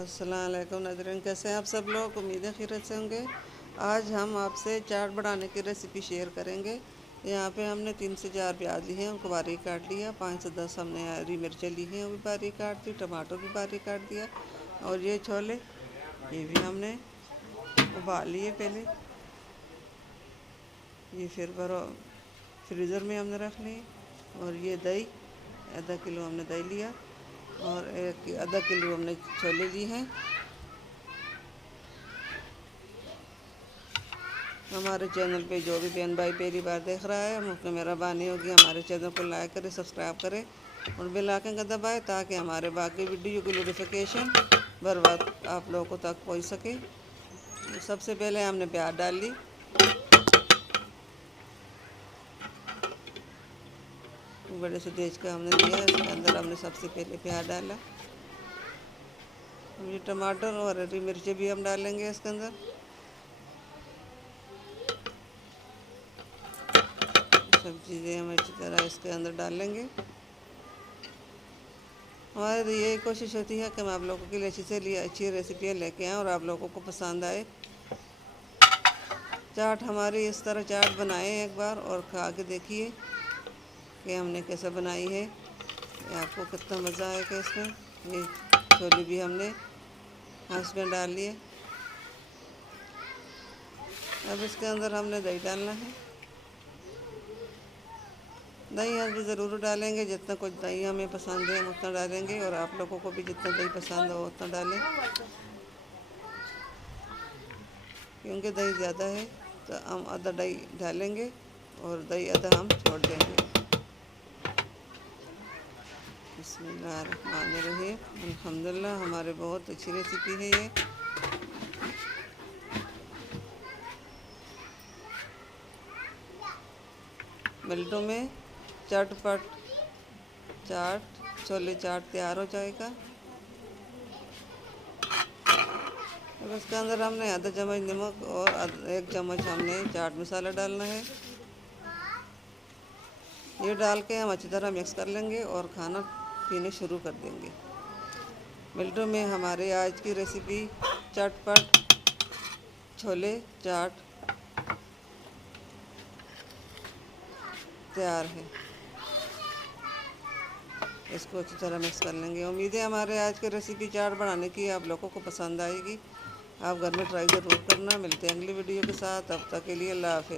अस्सलाम वालेकुम नाज़रीन, कैसे हैं आप सब लोग। उम्मीद है खैरियत से होंगे। आज हम आपसे चाट बनाने की रेसिपी शेयर करेंगे। यहाँ पे हमने 3 से 4 प्याज लिए हैं, उनको बारीक काट लिया। 5 से 10 हमने हरी मिर्चें ली हैं, वो भी बारीक काट दी। टमाटर भी बारीक काट दिया। और ये छोले, ये भी हमने उबाल लिए पहले। ये फिर फ्रीज़र में हमने रख ली। और ये दही, आधा किलो हमने दही लिया। और आधा किलो हमने छोले लिए हैं। हमारे चैनल पे जो भी बहन भाई पहली बार देख रहा है, मुझे मेहरबानी होगी हमारे चैनल को लाइक करें, सब्सक्राइब करें और बेल आइकन का दबाएं, ताकि हमारे बाकी वीडियो की नोटिफिकेशन बर वक्त आप लोगों तक पहुंच सके। सबसे पहले हमने प्याज डाल ली। बड़े से तेज का हमने लिया, इसके अंदर हमने सबसे पहले प्याज डाला। ये टमाटर और हरी मिर्ची भी हम डालेंगे इसके अंदर। सब चीज़ें हम अच्छी तरह इसके अंदर डालेंगे। हमारी तो यही कोशिश होती है कि हम आप लोगों के लिए अच्छी रेसिपियाँ लेके आएँ और आप लोगों को पसंद आए। चाट हमारी इस तरह चाट बनाएं एक बार और खा के देखिए कि हमने कैसे बनाई है। ये आपको कितना मज़ा आएगा इसमें। ये छोले भी हमने हाथ में डाल लिए। अब इसके अंदर हमने दही डालना है। दही हम भी ज़रूर डालेंगे, जितना कुछ दही हमें पसंद है हम उतना डालेंगे, और आप लोगों को भी जितना दही पसंद हो उतना डालें, क्योंकि दही ज़्यादा है तो हम आधा दही डालेंगे और दही आधा हम छोड़ देंगे। बिस्मिल्लाहिर्रहमानिर्रहीम। अल्हम्दुलिल्लाह, हमारे बहुत अच्छी रेसिपी है ये। मिनटों में चटपट छोले चाट तैयार हो जाएगा। अब इसके अंदर हमने आधा चम्मच नमक और 1 चम्मच हमने चाट मसाला डालना है। ये डाल के हम अच्छी तरह मिक्स कर लेंगे और खाना पीने शुरू कर देंगे। मिनटों में हमारे आज की रेसिपी चटपट छोले चाट तैयार है। इसको अच्छी तरह मिक्स कर लेंगे। उम्मीद है हमारे आज की रेसिपी चाट बनाने की आप लोगों को पसंद आएगी। आप घर में ट्राई ज़रूर करना। मिलते हैं अगली वीडियो के साथ, तब तक के लिए अल्लाह हाफ़िज़।